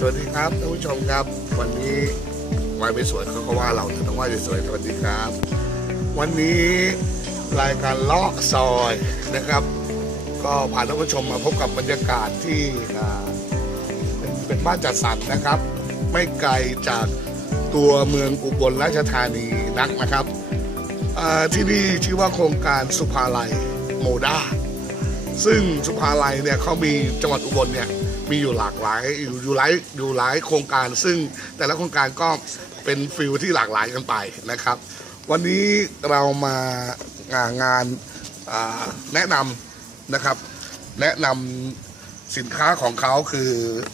สวัสดีครับท่านผู้ชมครับ วันนี้วายไม่สวยเขาก็ว่าเราแต่ต้องว่าสวยสวัสดีครับ วันนี้รายการเลาะซอยนะครับ ก็พาท่านผู้ชมมาพบกับบรรยากาศที่เป็นเป็นบ้านจัดสรรนะครับ ไม่ไกลจากตัวเมืองอุบลราชธานีนักนะครับที่นี่ชื่อว่าโครงการสุภาลัยโมด้าซึ่งสุภาลัยเนี่ยเขามีจังหวัดอุบลเนี่ย มีอยู่หลากหลายอยู่อยู่หลายอยู่หลายโครงการ ซึ่งแต่ละโครงการก็เป็นฟิลที่หลากหลายกันไปนะครับ วันนี้เรามางานงานแนะนำนะครับ แนะนำสินค้าของเขาคือ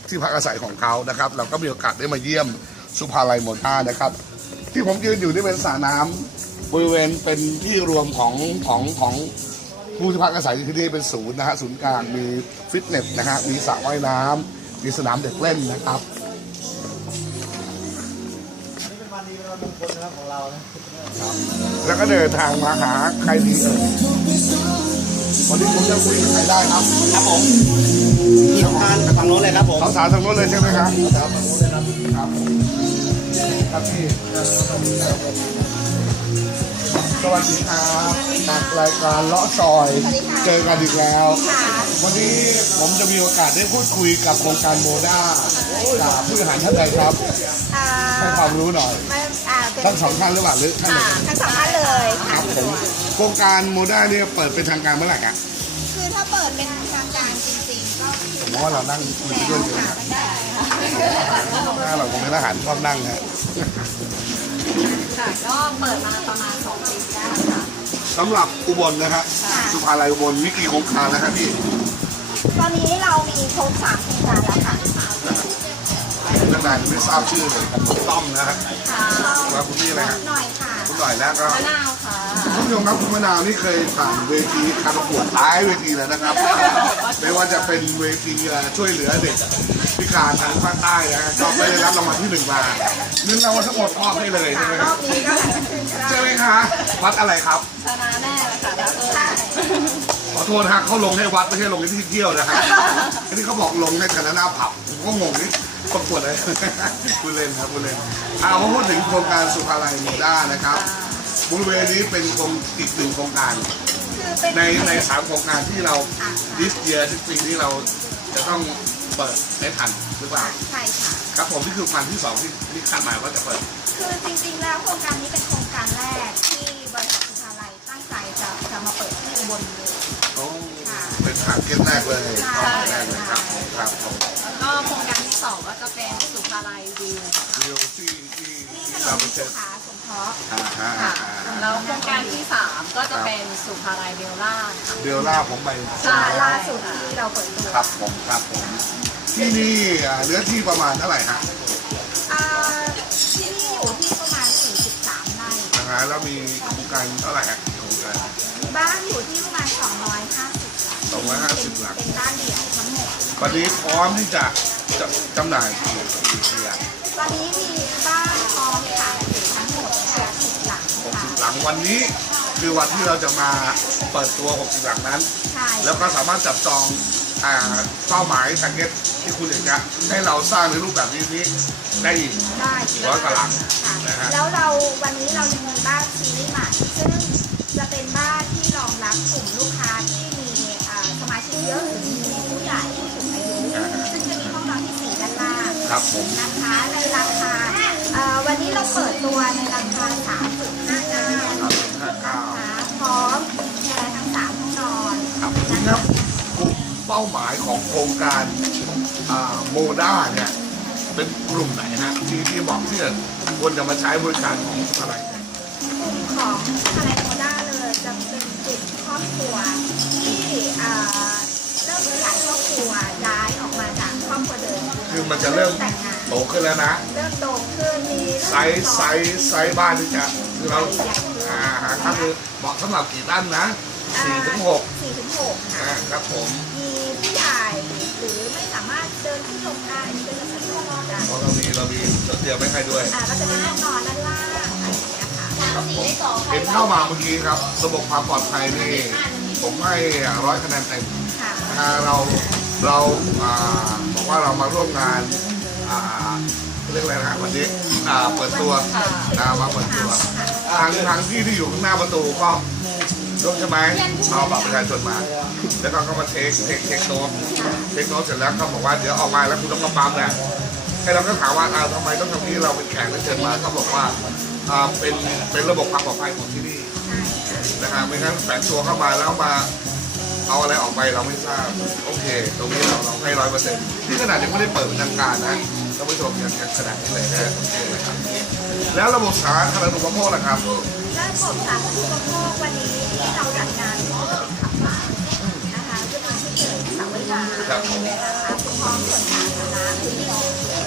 ที่พักอาศัยของเขานะครับ เราก็มีโอกาสได้มาเยี่ยมสุภาลัยโมท่านะครับ ที่ผมยืนอยู่นี่เป็นสระน้ำบริเวณเป็นที่รวมของของของ ผู้ที่พักอาศัยอยู่ที่นี่เป็นศูนย์นะฮะศูนย์กลางมีฟิตเนสนะฮะมีสระว่ายน้ำมีสนามเด็กเล่นนะครับเป็นวันดีเป็นวันมงคลนะครับของเรานะแล้วก็เดินทางมาหาใครดีเอ่ยวันนี้ผมจะคุยกับใครได้ครับครับผมทางการฝั่งโน้นเลยครับผมสาวสาวๆทางโน้นเลยใช่ไหมครับ ครับฝั่งโน้นเลยครับครับครับพี่ สวัสดีครับจากรายการเลาะซอย เจอกันอีกแล้ว วันนี้ผมจะมีโอกาสได้พูดคุยกับโครงการโมด้าจากผู้บริหารท่านใดครับอ่าให้ความรู้หน่อยไม่อ่าเป็นทั้งสองท่านหรือเปล่าหรือท่านอ่าไหนทั้งสองท่านเลยคค่ะรับผมโครงการโมด้าเนี่ยเปิดเป็นทางการเมื่อไหร่อะคือถ้าเปิดเป็นทางการจริงๆก็คือผมว่าเรานั่งคุยไปด้วยเลยค่ะนะตั้งแต่ถ้าเราคงไม่ได้หันชอบนั่งฮะค่ะก็เปิดมาประมาณสองปีแล้วค่ะ สำหรับอุบลนะฮะสุภาลัยอุบลมีกี่โครงการแล้วครับพี่ ตอนนี้เรามีครบสามโครงการแล้วค่ะ ตั้งแต่ไม่ทราบชื่อเลยครับคุณต้อมนะฮะค่ะแล้วคุณพี่อะไรฮะหน่อยค่ะคุณหน่อยแล้วก็มะนาวค่ะคุณผู้ชมครับคุณมะนาวนี่เคยผ่านเวทีการประกวดหลายเวทีแล้วนะครับ ไม่ว่าจะเป็นเวทีเอ่อช่วยเหลือเด็กพิการทางภาคใต้นะฮะก็ไม่ได้รับรางวัลที่หนึ่งมาเงินรางวัลทั้งหมดมอบให้เลยใช่ไหมรครัอบบนี้ก็ใช่ไหมคะวัดอะไรครับชนะแน่เลยค่ะแล้วเออขอโทษนะฮะเขาลงให้วัดไม่ใช่ลงให้ที่เที่ยวนะฮะอันนี้เขาบอกลงให้คณะหน้าผับผมก็งงนี่ป ระกวดอะไรคุณเล่นครับคุณเล่นเอามาพูดถึงโครงการสุภาลัยโมด้านะครับบริเวณนี้เป็นโครงอีกหนึ่งโครงการ คือเป็นในในสามโครงการที่เราดิสเยียที่ปีนี้เราจะต้องเปิดได้ทันหรือเปล่า ใช่ค่ะ ครับผมนี่คือโครงการที่สองที่ที่คาดหมายว่าจะเปิด คือจริงๆ แล้วโครงการนี้เป็นโครงการแรกที่บริษัทสุภาลัยตั้งใจจะจะมาเปิดที่อุบลเลยโอ้ค่ะเป็นทางเก็ตแรกเลยใช่ตอนแรกเลยครับผมครับผม แล้วก็โครงการที่ สองก็จะเป็นสุภาลัยวิวเดียวที่ที่ที่ถนเรานไปเจสุอขาสงเคราะห์อ่าฮะค่ะอ่าฮะแล้วโครงการที่สามก็จะเป็นสุภาลัยเบลล่าค่ะเดียวล่าผมไปใช่ล่าสุดที่เราเปิดตัวครับผมครับผมที่นี่อ่าเนื้อที่ประมาณเท่าไหร่ฮะอ่าที่นี่อยู่ที่ประมาณ 43ไร่นะฮะแล้วมีโครงการเท่าไหร่ฮะโครงการบ้านอยู่ที่ประมาณ 250สองร้อยห้าสิบหลังเป็นบ้านเดี่ยวทั้งหมดวันนี้พร้อมที่จะ จะจำหน่ายกี่กี่เตียงตอนนี้มีบ้านพร้อมขายอยู่ทั้งหมด60หลังค่ะ 60หลังวันนี้คือวันที่เราจะมาเปิดตัว 60 หลังนั้น ใช่แล้วก็สามารถจับจองอ่าเป้าหมายทาร์เก็ตที่คุณอยากจะให้เราสร้างในรูปแบบนี้นี้ได้อีก ได้ร้อยกว่าหลังค่ะนะฮะ แล้วเราวันนี้เรายังมีบ้านซีรีส์ใหม่ซึ่งจะเป็นบ้านที่รองรับกลุ่มลูกค้าที่มีอ่าสมาชิกเยอะหรือมีผู้ใหญ่ ครับผม นะคะในราคาเอ่อวันนี้เราเปิดตัวในราคา3.59ครับนะคะพร้อมแชร์ทั้ง3ห้องนอนครับครับกลุ่มเป้าหมายของโครงการโมด้าเนี่ย เป็นกลุ่มไหนฮะที่ที่บอกที่จะควรจะมาใช้บริการของอะไรเนี่ย กลุ่มของอะไรโมด้าเลยจะเป็นกลุ่มครอบครัวที่เอ่อเริ่มขยายครอบครัวย้ายออก มคือมันจะเริ่มแต่งงานโตขึ้นแล้วนะ เริ่มโตขึ้นมีไซส์ไซส์ไซส์บ้านที่จะคือเราอ่าก็คือเหมาะสำหรับกี่ด้านนะสี่ถึงหกสี่ถึงหกค่ะอ่าครับผมมีผู้ใหญ่หรือไม่สามารถเดินขึ้นลงได้อันนี้ก็จะเป็นห้องนอนได้เพราะเรามีเรามีเดี๋ยวไม่ให้ด้วยอ่าก็จะเป็นห้องนอนด้านล่างอะไรอย่างเงี้ยค่ะครับผมเห็นเข้ามาเมื่อกี้ครับระบบความปลอดภัยนี่ผมให้ร้อยคะแนนเต็มค่ะถ้าเรา เราอ่าบอกว่าเรามาร่วมงานอ่อ่าเรียกอะไรนะวันนี้อ่าเปิดตัวนะมาเปิดตัวทางทางที่ที่อยู่ข้างหน้าประตูก็ยกใช่ไหมเอาบัตรประชาชนมา แล้วก็ก็มาเทคเทคเทคโน้ตเทคโน้ตเสร็จแล้วก็บอกว่าเดี๋ยวออกมาแล้วคุณต้องมาปั๊มนะให้เราก็ถามว่าอ้าวทำไมต้องทำนี้เราเป็นแขกรับเชิญมาเขาบอกว่าอ่าเป็นเป็นระบบความปลอดภัยของที่นี่นะครับไม่งั้นแฝงตัวเข้ามาแล้วมา เอาอะไรออกไปเราไม่ทราบโอเค ตรงนี้เราเราให้ร้อยเปอร์เซ็นต์ที่ขนาดยังไม่ได้เปิดเป็นทางการนะท่านผู้ชมยังยังขนาดนี้เลยนะโอเคเลยครับแล้วระบบสาธารณูปโภคล่ะครับและระบบสาธารณูปโภควันนี้ที่เราจัดงานก็จะเป็นขับมานะคะจะมีที่เกิดเสาไฟฟ้าครับผมนะคะคุ้มครองส่วนสาธารณะพื้นที่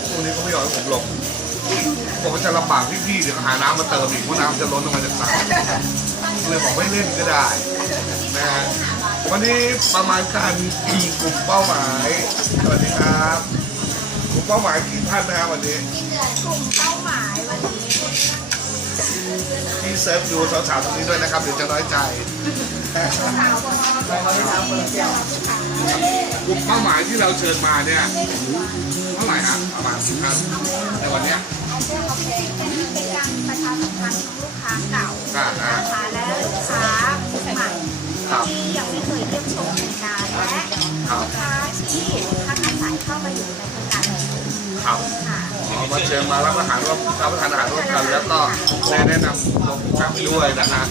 ตรงนี้ก็ไม่ยอมให้ผมหลบผมมันจะลำบากพี่ๆเดี๋ยวหาน้ำมาเติมอีกเพราะน้ำจะล้นออกมาจากสระเลยบอกไม่เล่นก็ได้นะฮะ วันนี้ประมาณการกลุ่มเป้าหมาย สวัสดีครับ กลุ่มเป้าหมายกี่ท่านนะฮะวันนี้กลุ่มเป้าหมายวันนี้ที่เซิร์ฟดูสาวๆตรงนี้ด้วยนะครับเดี๋ยวจะน้อยใจสาวบอกว่ากลุ่มเป้าหมายที่เราเชิญมาเนี่ยเท่าไหร่ฮะประมาณสิบท่านในวันเนี้ยเป็นการประชาสัมพันธ์ของลูกค้าเก่าอ่าอ่านะคะและลูกค้าใหม่ครับที่ ครับค่ะอ๋อมาเชิญมารับอาหารร่วมรับประทานอาหารร่วมกัน แล้วก็ได้แนะนำโครงการไปด้วยนะฮะ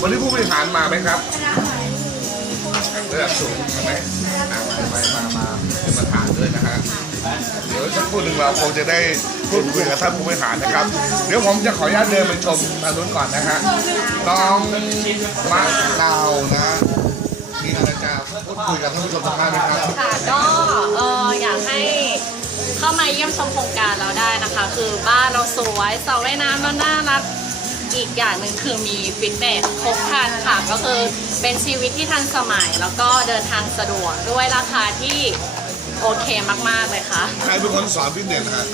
วันนี้ผู้บริหารมาไหมครับระดับสูงใช่ไหมอ่ามามามาเป็นประธานด้วยนะฮะเดี๋ยวสักครู่หนึ่งเราคงจะได้พูดคุยกับท่านผู้บริหารนะครับ เดี๋ยวผมจะขออนุญาตเดินไปชมทางนู้นก่อนนะฮะน้องมะนาวนะมีอะไรจะพูดคุยกับท่านผู้ชมทางบ้านไหมครับค่ะก็เอออยากให้ เข้ามาเยี่ยมชมโครงการเราได้นะคะ คือบ้านเราสวยเสาว่ายน้ำเราน่ารักอีกอย่างหนึ่งคือมีฟิตเนสครบครันค่ะ ก็คือเป็นชีวิตที่ทันสมัย แล้วก็เดินทางสะดวกด้วยราคาที่โอเคมาก ๆ เลยค่ะ ใครเป็นคนสอนฟิตเนสฮะ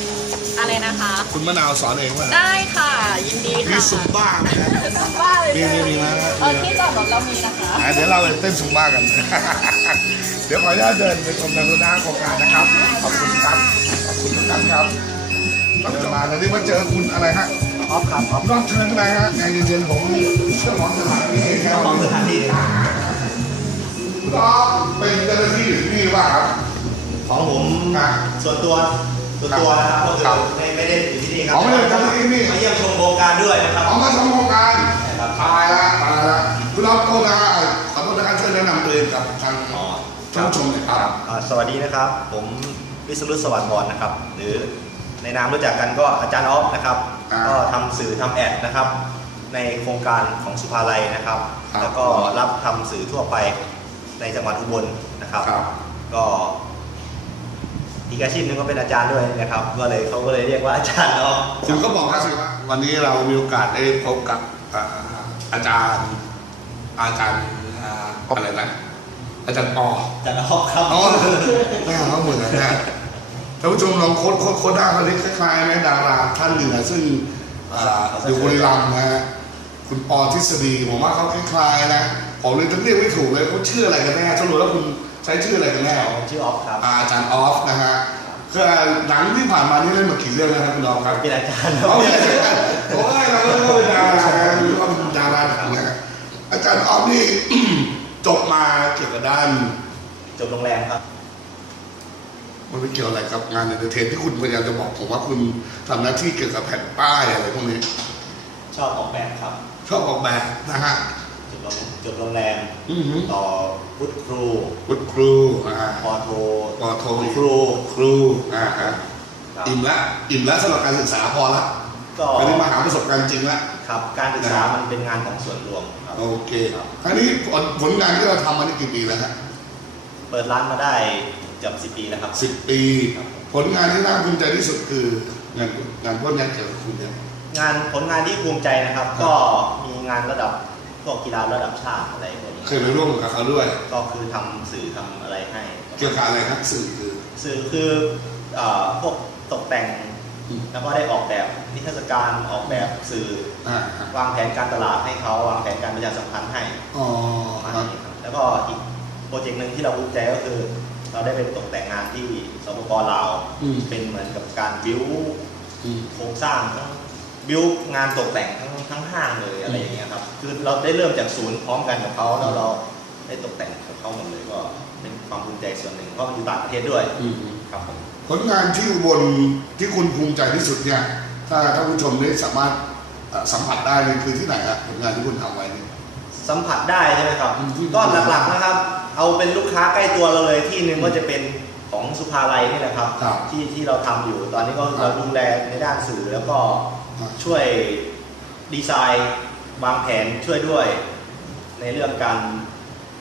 อะไรนะคะ คุณมะนาวสอนเองป่ะได้ค่ะ ยินดีมีค่ะซุมบ้าไหมฮะซุมบ้าเลยมีมีมีนะเออที่จอดรถเรามีนะคะ อะเดี๋ยวเราไปเต้นซุมบ้ากัน เดี๋ยวขออนุญาตเดินไปชมทางด้านโครงการนะครับ ขอบคุณครับข อบคุณทุกท่านครับต้องจะมาแล้วนี่มาเจอคุณอะไรฮะออฟครับออฟรอบเชิญอะไรฮะไงเย็นๆผมเจ้าของสถานที่ครับของสถานที่ก็เป็นเจ้าหน้าที่อยู่ที่นี่ว่าครับของผมครับส่วนตัวส่วนตัวนะครับก็ครัคืบอไม่ไม่ได้อยู่ที่นี่ครัอ๋อไม่ได้อยู่ที่นี่มาเยี่ยมชมโครงการด้วยนะครับออกมาชมโครงการครับตายละตายละคุณรับโทษนะฮะขอโทษนะครับช่วยแนะนำตัวเองกับทางอ๋อท่านผู้ชมหน่อยครับอ่าสวัสดีนะครับ ผม วิศรุตสวัสดิ์พรนะครับ หรือในนามรู้จักกันก็อาจารย์ออฟนะครับ อ่าก็ทำสื่อทำแอดนะครับ ในโครงการของสุภาลัยนะครับ ครับ แล้วก็รับทำสื่อทั่วไปในจังหวัดอุบลนะครับ ครับ ก็อีกอาชีพหนึงก็เป็นอาจารย์ด้วยนะครับ ก็เลยเขาก็เลยเรียกว่าอาจารย์ออฟคุณก็บอกว่าสิว่าวันนี้เรามีโอกาสได้พบกับอ่าอาจารย์ อาจารย์อ่าอะไรนะอาจารย์ปออาจารย์ออฟครับ อ๋อหน้าเขาเหมือนกันนะ ท่านผู้ชมลองโค้ดโค้ดโค้ดหน้าเขาดิคล้ายๆไหมดาราท่านหนึ่งอะซึ่งอ่าอยู่บุรีรัมย์นะฮะคุณปอทฤษฎีผมว่าเขาคล้ายๆนะผมเลยจะเรียกไม่ถูกเลยเขาชื่ออะไรกันแน่สรุปแล้วคุณใช้ชื่ออะไรกันแน่ผมชื่อออฟครับอาจารย์ออฟนะฮะคือหนังที่ผ่านมานี่เล่นมากี่เรื่องแล้วครับคุณออฟครับเป็นอาจารย์โอ้ยโอ้ยเราก็รู้ว่าเป็นดารารู้ว่าเป็นดาราหนังนะอาจารย์ออฟนี่จบมาเกี่ยวกับด้านจบโรงแรมครับ มันไม่เกี่ยวอะไรกับงานเอนเตอร์เทนที่คุณพยายามจะบอกผมว่าคุณทำหน้าที่เกี่ยวกับแผ่นป้ายอะไรพวกนี้ ชอบออกแบบครับ ชอบออกแบบนะฮะจบโรงจบโรงแรมอือหือต่อวุฒิครูวุฒิครูอ่าปอโทปอโทครูครูอ่าฮะครับอิ่มละอิ่มละสำหรับการศึกษาพอละก็ไม่ได้มาหาประสบการณ์จริงละครับ การศึกษามันเป็นงานของส่วนรวมครับโอเคคราวนี้ผลผลงานที่เราทำมานี่กี่ปีแล้วฮะเปิดร้านมาได้ เกือบสิบปีแล้วครับ สิบปีผลงานที่น่าภูมิใจที่สุดคืองานงานพวกนี้เกี่ยวกับคุณเนี่ย งานผลงานที่ภูมิใจนะครับ ก็มีงานระดับพวกกีฬาระดับชาติอะไรพวกนี้เคยไปร่วมกับเขาด้วย ก็คือทำสื่อทำอะไรให้เกี่ยวกับอะไรครับสื่อคือ สื่อคือเอ่อพวกตกแต่ง อืม แล้วก็ได้ออกแบบนิทรรศการออกแบบสื่ออ่าฮะวางแผนการตลาดให้เขาวางแผนการประชาสัมพันธ์ให้ อ๋อประมาณครับ นี้ครับแล้วก็อีกโปรเจกต์หนึ่งที่เราภูมิใจก็คือ เราได้เป็นตกแต่งงานที่สปปลาวอืม เป็นเหมือนกับการบิวอืม โครงสร้างทั้งบิวงานตกแต่งทั้งทั้งห้างเลยอะไรอย่างเงี้ยครับคือเราได้เริ่มจากศูนย์พร้อมกันกับเขาแล้วเราได้ตกแต่งกับเขาหมดเลยก็เป็นความภูมิใจส่วนหนึ่งเพราะมันอยู่ต่างประเทศด้วยอืม ครับผมผลงานที่อุบลที่คุณภูมิใจที่สุดเนี่ย ถ้าท่านผู้ชมได้สามารถเอ่อสัมผัสได้นี่คือที่ไหนฮะผลงานที่คุณทำไว้นี่ สัมผัสได้ใช่ไหมครับอืมก็หลักๆนะครับ เอาเป็นลูกค้าใกล้ตัวเราเลยที่หนึ่งก็จะเป็นของสุภาลัยนี่แหละครับครับที่ที่เราทำอยู่ตอนนี้ก็ครับเราดูแลในด้านสื่อแล้วก็ครับช่วยดีไซน์วางแผนช่วยด้วย ในเรื่องการ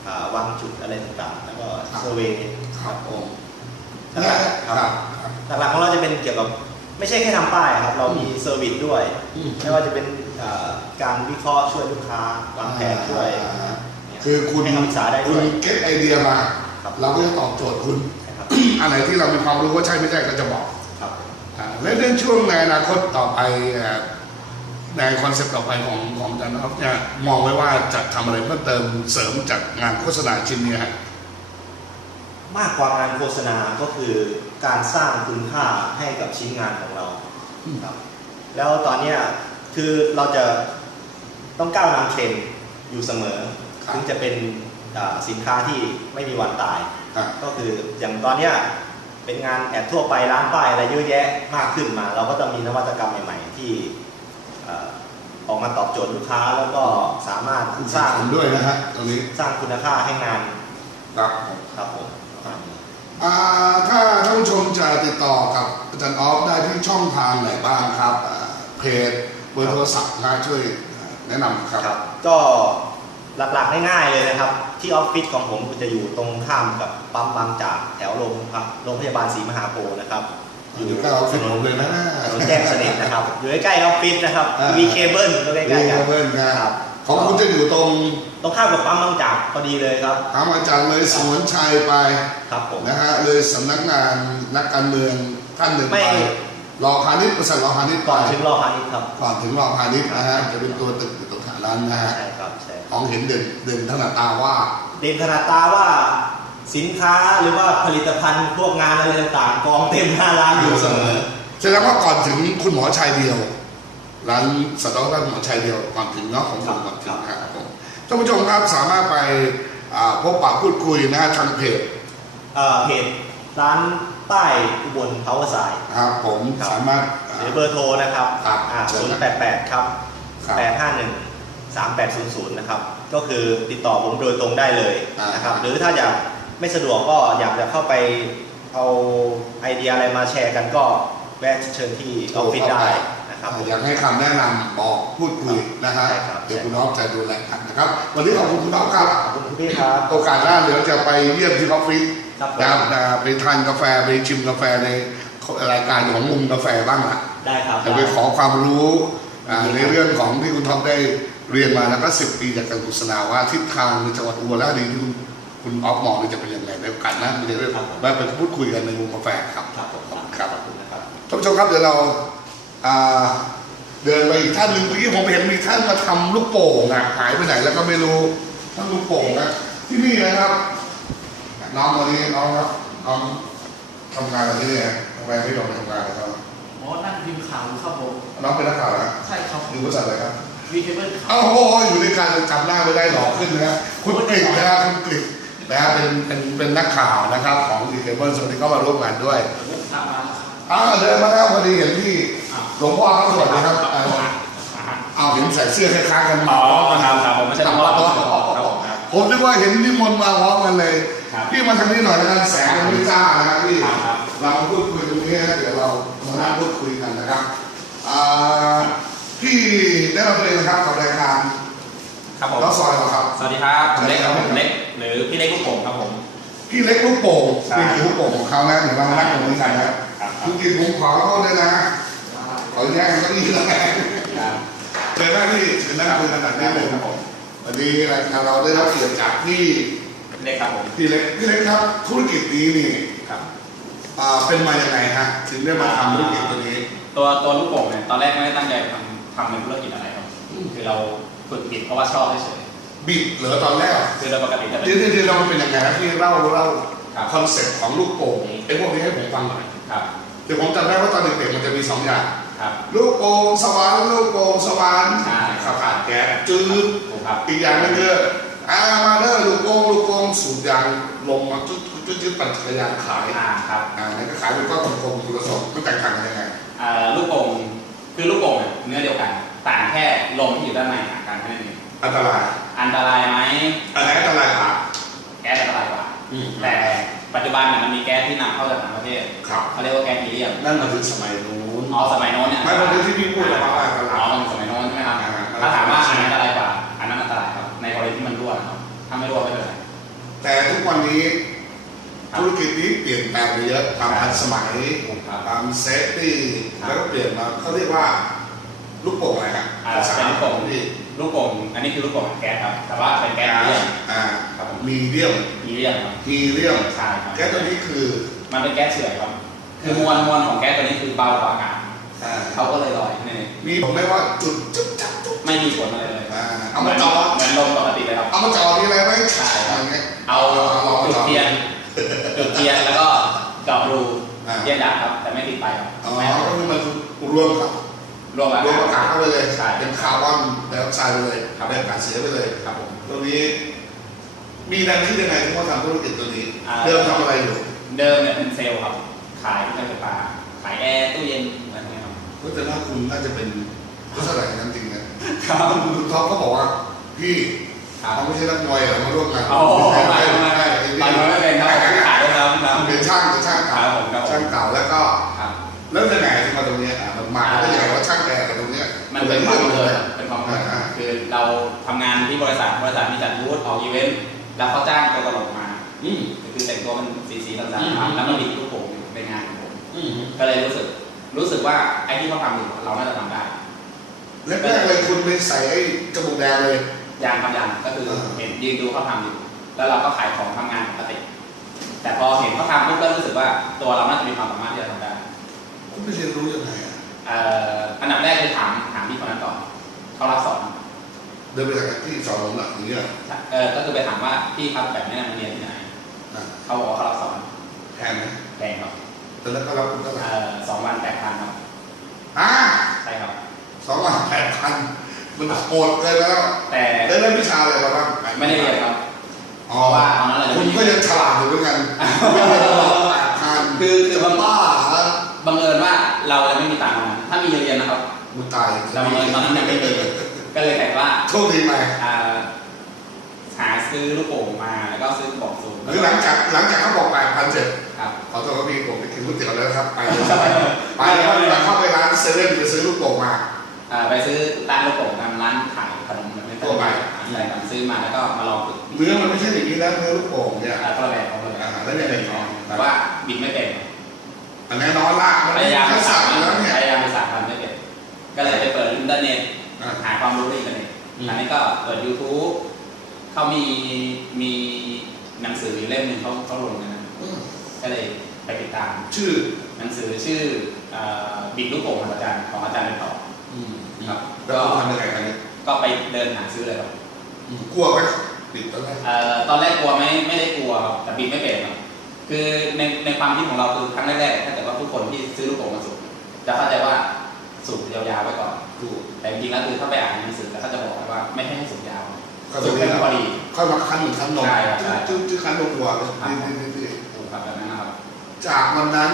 อ่าวางจุดอะไรต่างๆ แล้วก็เซอร์เวย์ครับผมหลัเนี่ยกๆคครัรับบครับหลักๆของเราจะเป็นเกี่ยวกับ ไม่ใช่แค่ทำป้ายครับ เรามีเซอร์วิสด้วยอืมไม่ว่าจะเป็นอ่า การวิเคราะห์ช่วยลูกค้าวางแผนช่วยอ่าคือคุณให้คำปรึกษาได้คุด้ณวย เก็ตไอเดียมา ครับ เราก็จะตอบโจทย์คุณนะครับอะไรที่เรามีความรู้ว่าใช่ไม่ใช่ก็จะบอกครับอ่าและเรื่องช่วงในอนาคตต่อไปเอ่อในคอนเซปต์ต่อไปของของอาจารย์น็อฟเนี่ยมองไว้ว่าจะทำอะไรเพิ่มเติมเสริมจากงานโฆษณาชิ้นนี้ฮะมากกว่างานโฆษณาก็คือการสร้างคุณค่าให้กับชิ้นงานของเราอืมครับแล้วตอนเนี้ย คือเราจะต้องก้าวนำเทรนด์อยู่เสมอครับ ถึงจะเป็นอ่าสินค้าที่ไม่มีวันตาย อะ ก็คืออย่างตอนเนี้ยเป็นงานแอดทั่วไปร้านป้ายอะไรเยอะแยะมากขึ้นมา เราก็จะมีนวัตกรรมใหม่ ๆ ที่เอ่อออกมาตอบโจทย์ลูกค้าแล้วก็สามารถสร้างผมด้วยนะฮะตรงนี้สร้างคุณค่าให้งานครับผมครับผมประมาณนี้อ่าถ้าท่านผู้ชมจะติดต่อกับอาจารย์ออฟได้ที่ช่องทางไหนบ้างครับอ่าเพจเบอร์โทรศัพท์นะช่วยแนะนำครับครับ ก็หลักๆง่ายๆเลยนะครับ ที่ออฟฟิศของผมจะอยู่ตรงข้ามกับปั๊มบางจากแถวโรงพยาโรงพยาบาลศรีมหาโพธิ์นะครับอยู่ใกล้ออฟฟิศผมเลยนะถนนแจ้งสนิทนะครับ อยู่ใกล้ๆออฟฟิศนะครับอ่ามีเคเบิลก็ใกล้นี่ๆคกัรับนเพื่อนคครัรับบของคุณจะอยู่ตรงตรงข้ามกับปั๊มบางจากพอดีเลยครับถามอาจารย์เลยสวนชัยไปครับผมนะฮะเลยสำนักงานนักการเมืองท่านหนึ่งไม่ไป รอพาณิชย์บริษัทรอพาณิชย์ไปก่อนถึงรอพาณิชย์ครับก่อนถึงรอพาณิชย์นะฮะจะเป็นตัวตึกอยู่ตรงฐานนั้นนะฮะใช่ครับใช่มองเห็นเด่นเด่นถนัดตาว่า เด่นขนาดตาว่าสินค้าหรือว่าผลิตภัณฑ์พวกงานอะไรต่างๆกองเต็มหน้าร้านอยู่เสมอแสดงว่าก่อนถึงคุณหมอชายเดียว ร้านสัตวแพทย์คุณหมอชายเดียวก่อนถึงเนาะของผมก่อนถึงนะครับผมท่านผู้ชมครับสามารถไปอ่าพบปะพูดคุยนะฮะทางเพจเอ่อเพจร้าน ป้ายอุบลพาวเวอร์ไซด์นะครับผมครับสามารถ หรือเบอร์โทรนะครับครับศูนย์แปดแปดครับ ครับแปดห้าหนึ่งสามแปดศูนย์ศูนย์นะครับ ก็คือติดต่อผมโดยตรงได้เลยอ่านนะครับหรือถ้าอยากไม่สะดวกก็อยากจะเข้าไปเอาไอเดียอะไรมาแชร์กันก็แวะเชิญที่ออฟฟิศได้นะครับผมอยากให้คำแนะนำบอกพูดคุยนะฮะใช่ครับ เดี๋ยวคุณน้องจะดูแลกันนะครับ วันนี้ขอบคุณคุณน้องครับ ขอบคุณคุณพี่ครับ โอกาสหน้าเดี๋ยวจะไปเยี่ยมที่ออฟฟิศครับผม นะครับนะไปทานกาแฟไปชิมกาแฟในรายการของมุมกาแฟบ้างละได้ครับจะไปขอความรู้อ่าในเรื่องของที่คุณท็อปได้เรียนมาแล้วก็สิบปีจากการกุศนาว่าทิศทางในจังหวัดอุบลราชธานีที่คุณคุณออฟมองนี่จะเป็นยังไงในโอกาสหน้ามีเรื่องแวะไปพูดคุยกันในมุมกาแฟครับครับผมครับขอบคุณนะครับท่านผู้ชมครับเดี๋ยวเราอ่าเดินไปอีกท่านหนึ่งเมื่อกี้ผมเห็นมีท่านมาทำลูกโป่งอะหายไปไหนแล้วก็ไม่รู้ท่านลูกโป่งนะที่นี่นะครับ น้องวันนี้น้องครับน้องทำงานอะไรที่นี่ทำไมไม่ลงไปทำงานกับเขาหมอนั่งพิมพ์ข่าวอยู่ครับผมน้องเป็นนักข่าวนะใช่ครับอยู่บริษัทอะไรครับวีเคเบิลครับอ้าวโอ้โหอยู่ในการจำหน้าไม่ได้หลอกขึ้นนะฮะคุณกฤษนะฮะคุณกฤษนะฮะเป็นเป็นเป็นนักข่าวนะครับของดีเคเบิลส่วนนี้ก็มาร่วมงานด้วยตามมาอ้าวเดินมาแล้วพอดีเห็นที่หลวงพ่อเขาสวัสดีครับอ่าอ้าวเห็นใส่เสื้อคล้ายๆกันมาอ๋อครับครับผมไม่ใช่นักร้องครับผมครับผมนึกว่าเห็นนิมนต์มาพร้อมกันเลยครับ พี่มาทางนี้หน่อยแล้วกันแสงยังไม่จ้านะครับพี่ครับครับเรามาพูดคุยตรงนี้นะเดี๋ยวเรามานั่งพูดคุยกันนะครับอ่าพี่ได้รับเลยนะครับกับรายการครับผมน้องซอยเหรอครับ สวัสดีครับผมเล็กครับผมเล็กหรือพี่เล็กลูกโป่งครับผมพี่เล็กลูกโป่งใช่เป็นกี่ลูกโป่งของเขานะเดี๋ยวเรามานั่งตรงนี้กันนะครับครับคุณกินผมขอโทษด้วยนะขอแยกกันก็ดีแล้วครับเจอหน้าพี่เจอหน้าคุยกันหน่อยนิดนึงครับผมวันนี้รายการเราได้รับเกียรติจากพี่ เล็กครับผมพี่เล็กพี่เล็กครับธุรกิจนี้นี่ครับอ่าเป็นมายังไงฮะถึงได้มาทำธุรกิจตัวนี้ ตัวตัวลูกโป่งเนี่ยตอนแรกไม่ได้ตั้งใจทำทำเป็นธุรกิจอะไรครับคือเราฝึกบิดเพราะว่าชอบเฉยบิดเหรอตอนแรกๆคือโดยปกติจะเป็น เดี๋ยวเดี๋ยวเดี๋ยวเราเป็นยังไงครับพี่เล่าเล่าครับ คอนเซ็ปต์ของลูกโป่งไอ้พวกนี้ให้ผมฟังหน่อยครับเดี๋ยวผมจำได้ว่าตอนเด็กๆมันจะมีสองอย่าง ครับ ลูกโป่งสวรรค์ลูกโป่งสวรรค์ใช่ข้าวขาดแก๊สจืดถูกครับ อีกอย่างหนึงคือ อ่ามาเด้อลูกโป่งลูกโป่งสูบยางลงมาจุดจุดจุดปั่นจักรยานขายอ่าครับอ่านั่นก็ขายเป็นก้อนกลมๆคุณสมมันแตกต่างกันยังไงเอ่อลูกโป่งคือลูกโป่งเนี่ยเนื้อเดียวกันต่างแค่ลมที่อยู่ด้านในห่างกันแค่นั้นเองอันตรายอันตรายไหมอันไหนอันตรายกว่าแก๊สอันตรายกว่าแต่ปัจจุบันเนี่ยมันมีแก๊สที่นำเข้าจากต่างประเทศครับเขาเรียกว่าแก๊สฮีเลียมนั่นมาถึงสมัยนู้นอ๋อสมัยโน้นเนี่ยไม่มันเป็นที่พี่พูดอะว่าอันตรา แต่ทุกวันนี้ครับธุรกิจนี้เปลี่ยนแปลงไปเยอะตามทันสมัยครับตามเซฟตี้ครับแล้วก็เปลี่ยนมาเขาเรียกว่าลูกโป่งอะไรครับอ่าภาษาเป็นลูกโป่งที่ลูกโป่งอันนี้คือลูกโป่งแก๊สครับ แต่ว่าเป็นแก๊สฮีเลียมอ่าครับผมมีเดียมฮีเลียมครับฮีเลียมใช่ครับแก๊สตัวนี้คือมันเป็นแก๊สเฉื่อยครับคือมวลมวลของแก๊สตัวนี้คือเบากว่าอากาศอ่าเขาก็เลยลอยนี่มีผมไม่ว่าจุดจุดจับจุด ไม่มีผลอะไรเลยอ่าเอามาจอดเหมือนลมปกติเลยครับ เอามาจอดมีอะไรไหมใช่อะไรเงี้ยเอาลองมาจุจดอดเทียนจุดเทียนแล้วก็เจาะรูอ่า เทียนดับครับ แต่ไม่ติดไฟครับอ๋อไม่ก็คือมันรวมกับรวมอารวมอากาศกาศเข้าไปเลยใช่เป็นคาร์บอนไดออกไซด์ไปเลยครับ เป็นอากาศเสียไปเลย ครับผมตรงนี้มีแนวคิดยังไงที่ว่าทำธุรกิจตัวนี้ อ่า เริ่มทำอะไรอยู่เดิมเนี่ยเป็นเซลล์ครับ ขายเครื่องไฟฟ้าขายแอร์ตู้เย็นอะไรพวกนี้ครับ ก็แต่ว่าคุณน่าจะเป็นลักษณะอย่างนั้นจริงนะ ครับคุณท็อปก็บอกว่าพี่ครับเขาไม่ใช่นักมวยเหรอมาร่วมงานโอ้โหไม่ไม่ไม่ใช่ไม่ตอนนั้นไม่เป็นครับผมขายได้แล้วครับเป็นช่างเป็นช่างครัเก่าบผมครับผมช่างเก่าแล้วก็ครับแล้วยังไงที่มาตรงเนี้ยอะมันมาได้ยังไงว่าช่างแกกับตรงเนี้ยมันเป็นความเรื่บังเลเอิญยเป็นความบังเอิญอ่าคือเราทำงานที่บริษัทบริษัทมีจัดบูธออกอีเวนต์แล้วเขาจ้างตัวตลกมาอืมคือแต่งตัวเป็นสีสีต่างอืมๆแล้วมันมีลูกโป่งอยู่ในงานของผมอืมก็เลยรู้สึกรู้สึกว่าไอ้ที่เขาทำอยู่เราน่าจะทำได้ แรกๆเลยคุณไปใส่ไอ้จมูกแดงเลย ยางทำยางก็คืออ่าเห็นยืนดูเขาทำอยู่ แล้วเราก็ขายของทำงานปกติ แต่พอเห็นเขาทำปุ๊บก็รู้สึกว่าตัวเราน่าจะมีความสามารถที่จะทำได้คุณไปเรียนรู้ยังไงอะเอ่ออันดับแรกคือถามถามพี่คนนั้นก่อนเขารับสอนเดินไปจากที่สอนผมหลักอย่างเงี้ยเออก็คือไปถามว่าพี่ครับแบบนี้มันเรียนที่ไหนอะเขาบอกว่าเขารับสอนแพงไหมแพงครับตอนนั้นก็รับคุณเท่าไหร่เอ่อสองวันแปดพันครับอะใช่ครับ สองวันแปดพันมันโหดเกินแล้ว แต่ได้เล่นวิชาอะไรเราบ้างไม่ได้เรียนครับอ๋อเพราะว่าตอนนั้นเรายังคุไม่ณมีก็ยังฉลาดอยู่เหมือนกันไม่ได้ตลอดแปดพันคือคือจะบางบ้าเหรอบังเอิญว่าเรายังไม่มีตังค์ตอนนั้นถ้ามีเรียนนะครับมุตายแต่บังเอิญตอนนั้นยังไม่มีก็เลยแบบว่าโชคดีไหมอ่าหาซื้อลูกโป่งมาแล้วก็ซื้อกระบอกสูบคือหลังจากหลังจากเขาบอกแปดพันเสร็จครับขอโทษครับพี่ผมไปกินก๋วยเตี๋ยวแล้วนะครับไปเลยไปแล้วเข้าไปร้านเซเว่นไปซื้อลูกโป่งมาอ่า ไปซื้อร้านลูกโป่งตามร้านขายขนมแบบนี้ทั่วไปใช่ครับซื้อมาแล้วก็มาลองฝึกเนื้อมันไม่ใช่อย่างนี้แล้วเนื้อลูกโป่งเนี่ยอ่าคนละแบบคนละแบอ่าบแล้วยังไงต่อแต่ว่าบิดไม่เป็นอันแน่นอนละมันพไม่ยายามทัไปกษะสั่งอยู่แล้วเนี่ยพยายามไปสั่งทำไม่เป็นก็เลยไปเปิดอินเทอร์เน็ตอ่าหาความรู้ในอินเทอร์เน็ตอืมอันนี้ก็เปิด YouTube เขามีมีหนังสืออยู่เล่มหนึ่งเขาเขาลงนะอืมก็เลยไปติดตาม ชื่อหนังสือชื่อเอ่อบิดลูกโป่งของอาจารย์ของอาจารย์เป็นต่อ ครับแล้วคุณทำยังไงกันเนี่ยก็ไปเดินหาซื้อเลยครับกลัวไหมปิดตอนแรกเอ่อตอนแรกกลัวไหมไม่ได้กลัวครับแต่บิดไม่เป็นครับคือในในความคิดของเราคือครั้งแรกๆถ้าเกิดว่าทุกคนที่ซื้อลูกโป่งมาสูบจะเข้าใจว่าสูบยาวๆไว้ก่อนถูกแต่จริงๆแล้วคือถ้าไปอ่านหนังสือแล้วเขาจะบอกไว้ว่าไม่ให้สูบยาวก็สูจะบมีแค่พอดีค่อยมาคั้นหนึ่งคั้นนมใช่ครับใช่จื้อจื้อคั้นนมวัวเลยครับนี่นี่นี่ถูกครับแบบนั้นนะครับ จากวันนั้น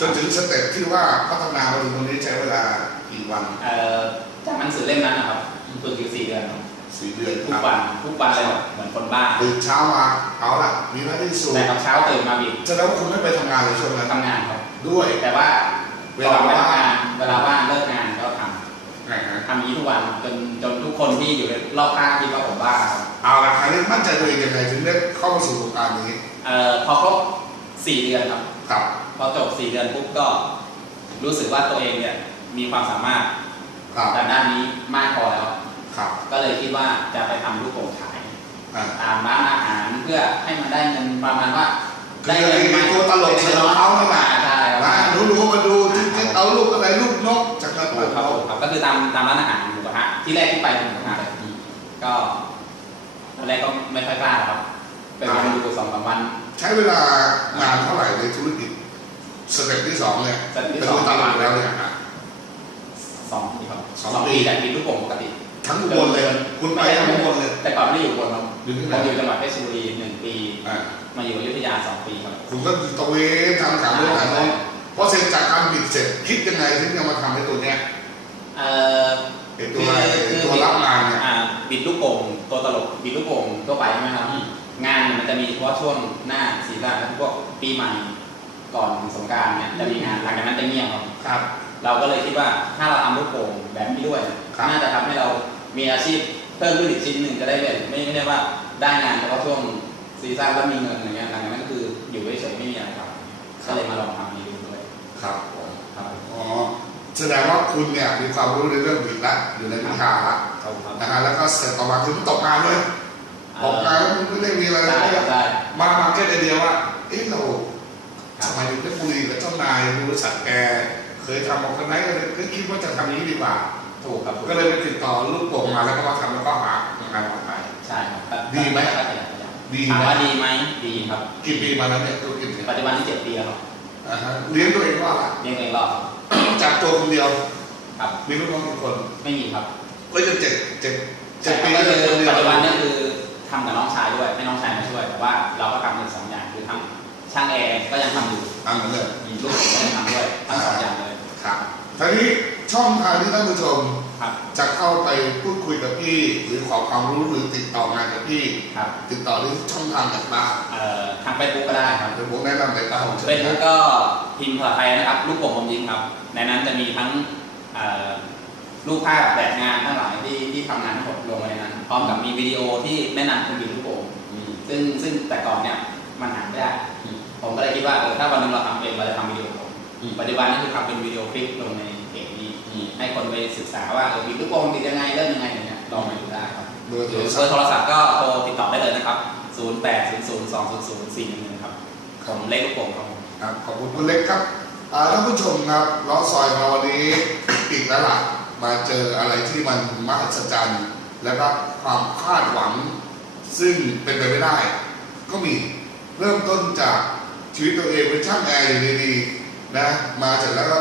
จนถึงสเต็ปที่ว่าพัฒนามาถึงตรงนี้ใช้เวลากี่ วันเอ่อจากหนังสือเล่มนั้นนะครับฝึกอยู่สี่เดือนครับสี่เดือนทุคกรับวันทุกวันเลยครับเหมือนคนบ้าตื่นเช้ามาเอาละมีหน้าที่สูบแต่กับเช้าตื่นมาบิดแสดงว่าคุณไม่ไปทำงานเลยช่วงนั้นทำงานครับด้วยแต่ว่าเวลาว่างก่อนไปทำงานเวลาว่างเลิกงานก็ทำนะฮะทำอย่างนี้ทุกวันจนจนทุกคนที่อยู่รอบข้างคิดว่าผมบ้าครับเอาละคราวนี้มั่นใจตัวเองยังไงถึงได้เข้ามาสู่วงการนี้เอ่อพอครบสี่เดือนครับครับพอจบสี่เดือนปุ๊บก็รู้สึกว่าตัวเองเนี่ย มีความสามารถครับทางด้านนี้มากพอแล้ว ครับก็เลยคิดว่าจะไปทำลูกโป่งขายอ่าตามร้านอาหารเพื่อให้มันได้เงินประมาณว่าคือไอ้ตัวตลกเสือเขานั่นแหละใช่ครับนะหนูๆมาดูจิ๊กๆเอาลูกอะไรลูกนกจากนั้นถูกครับถูกครับก็คือตามตามร้านอาหารหมูกระทะที่แรกที่ไปหมูกระทะเลยก็ตอนแรกก็ไม่ค่อยกล้าครับไปวันอยู่สองสามวัน ใช้เวลานานเท่าไหร่ในธุรกิจสเต็ปที่สองเนี่ยสเต็ปที่เป็นสองตลาดแล้วเนี่ยฮะสองปีครับ สองสองปีปีแต่ปีลูกโป่งปกติ ทั้งอุบลเลย คุณไปทั้งอุบลเลย แต่ก่อนไม่ได้อยู่อุบนครับอยู่ที่ไหผนมอยู่จังหวัดเพชรบุรีหนึ่งปีอ่ามาอยู่อยุธยาสองปีครับคุณก็ตะเวนทำขายเรื่องขายน้องพอเสร็จจากการบิดเสร็จคิดยังไงถึงจะมาทำให้ตัวเนี้ยเอ่อไอ้ตัวไอ้ตัวรับงานเนี่ยอ่าบิดลูกโป่งตัวตลกบิดลูกโป่งทั่วไปใช่ไหมครับงานมันจะมีเฉพาะช่วงหน้าซีซั่นแล้วพวกปีใหม่ก่อนสงกรารเนี่ยจะมีงานหลังจากนั้นจะเงียบครับครับ เราก็เลยคิดว่าถ้าเราทำลูกโป่งแบบนี้ด้วย ครับ น่าจะทำให้เรามีอาชีพเพิ่มขึ้นอีกชิ้นหนึ่งจะได้เป็นไม่ไม่ได้ว่าได้งานเฉพาะช่วงซีซั่นแล้วมีเงินอย่างเงี้ยหลังจากนั้นคืออยู่เฉยๆไม่มีอะไรทำก็เลยมาลองทำนี้ดูด้วยครับผมครับ อ๋อแสดงว่าคุณเนี่ยมีความรู้ในเรื่องบิดละอยู่ในวิชาละครับครับนะฮะแล้วก็เสร็จต่อมาคือมันตกงานเลยตกงานแล้วมันไม่ได้มีอะไรได้เลย ได้ มามาแค่ไอเดียว่า เอ๊ะเราครับสมัยอยู่เพชรบุรีกับเจ้านายบริษัทแก เคยทำออกกันไหนก็เลยก็คิดว่าจะทำอย่างนี้ดีกว่า ถูกครับถูกก็เลยไปติดต่อลูกโป่งมาแล้วก็มาทำแล้วก็หางานออกไปใช่ครับดีไหมก็ขยันขยันดีไหมถามว่าดีไหมดีครับกี่ปีมาแล้วเนี่ยธุรกิจเนี่ยปัจจุบันที่เจ็ดปีแล้วครับอ่าฮะเลี้ยงตัวเองว่าละยังเองรอบครับจากตัวคนเดียวครับมีลูกน้องกี่คนไม่มีครับก็จะเจ็ดเจ็ดเจ็ดปีก็ก็คืจะอคนเดียวปัจจุบันเนี่ยคือทำกับน้องชายด้วยให้น้องชายมาช่วยแต่ว่าเราก็ทำเป็นสองอย่างคือทำช่างแอร์ก็ยังทำอยู่ อ่าเหมือนเดิมมีลูกผมก็ยังทำด้วยทั้งสองอย่างเลยครับทีนี้ช่องทางที่ท่านผู้ชมครับ จะเข้าไปพูดคุยกับพี่ หรือขอความรู้หรือติดต่องานกับพี่ ครับ ติดต่อที่ช่องทางไหนบ้างเอ่อทางเฟซบุ๊กก็ได้ครับเดี๋ยวผมแนะนำเลยครับผมเฟซบุ๊กก็พิมพ์ภาษาไทยนะครับ ลูกโป่งอมยิ้มครับ ในนั้นจะมีทั้งเอ่อรูปภาพแบบงานทั้งหลายที่ที่ทำงานทั้งหมดลงไว้ในนั้น พร้อมกับมีวิดีโอที่แนะนำคนบินลูกโป่งซึ่งซึ่งแต่ก่อนเนี่ยมันหาไม่ได้ ผมก็เลยคิดว่าเออถ้าวันหนึงเราทำเองเราจะทำวิดีโอผมปัจจุบันนี่คือทำเป็นวิดีโอคลิปลงในเพจนี้ให้คนไปศึกษาว่าเออบินลูกโป่งติดยังไงเริ่มยังไงอย่างเงี้ยลองไปดูได้ครับเบอร์หโทรือรเบศัอพท์ร์โทรศัพท์ก็โทรติดต่อได้เลยนะครับ 0 8 0 0 2 0 0 4 1 1ครับผมเล็กลูกโป่งครับผมครับขอบคุณคุณเล็กครับอ่าท่านผู้ชมครับล้อซอยมาวันนี้อีกแล้วล่ะมาเจออะไรที่มันมหัศจรรย์แล้วก็ความคาดหวัง ซึ่งเป็นไปไม่ได้ ก็มีเริ่มต้นจาก ชีวิตตัวเองเป็นช่างแอร์อยู่ดีๆนะ มาเสร็จแล้วก็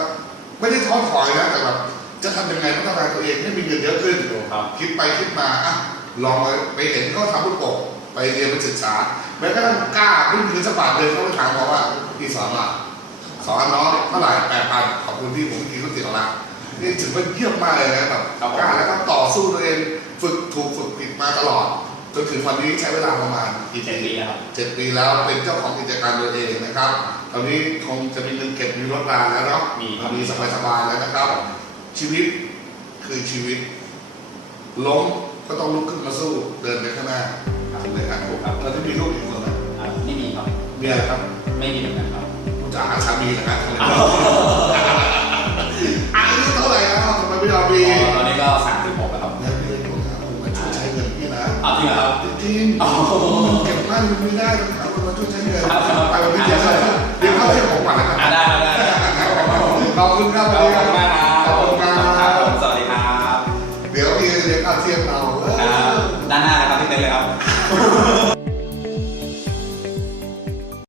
ไม่ได้ท้อถอยนะแต่แบบจะทำยังไงพัฒนาตัวเองให้มีเงินเยอะขึ้นครับคิดไปคิดมาอะลองไปไปเห็นเขาทำลูกโป่งไปเรียนไปศึกษาแม้กระทั่งกล้าขึ้นคือสะบาดเลยเขาไปถามบอกว่าพี่สอนอะสอนน้องเท่าไหร่แปดพันขอบคุณที่ผมกินก๋วยเตี๋ยวละนี่ถือว่าเยี่ยมมากเลยนะแบบกล้าแล้วก็ต่อสู้ตัวเอง ฝึกถูกฝึกผิดมาตลอดจ นถึงวันนี้ใช้เวลาประมาณกี่เจ็ดปีปีแล้วครับเจ็ดปีแล้วเป็นเจ้าของกิจการตัวเองนะครับ ตอนนี้คงจะมีเงินเก็บมีรถราแล้วเนาะมีครับมีสบายๆแล้วนะครับ ชีวิตคือชีวิต ล้มก็ต้องลุกขึ้นมาสู้เดินไปข้างหน้าถูกไหมครับครับตอนนี้มีลูกอีกคนไหมอ่าไม่มีครับมีอะไรครับ ไม่มีเหมือนกันครับคุณจะหาสามีเหรอครับอายุเท่าไหร่แล้วทำไมไม่ยอมมีตอนนี้ก็สาม จริงเหรอครับจริงเก็บบ้านมันไม่ได้ต้องหาคนมาช่วยฉันเลยไปวันนี้เดี๋ยวเดี๋ยวเข้าเรื่องของขวัญนะครับได้ได้ขอบคุณครับขอบคุณมากครับขอบคุณครับสวัสดีครับ เดี๋ยวพี่เรียกอาเซียนเราด้านหน้าครับที่เต้นเลยครับ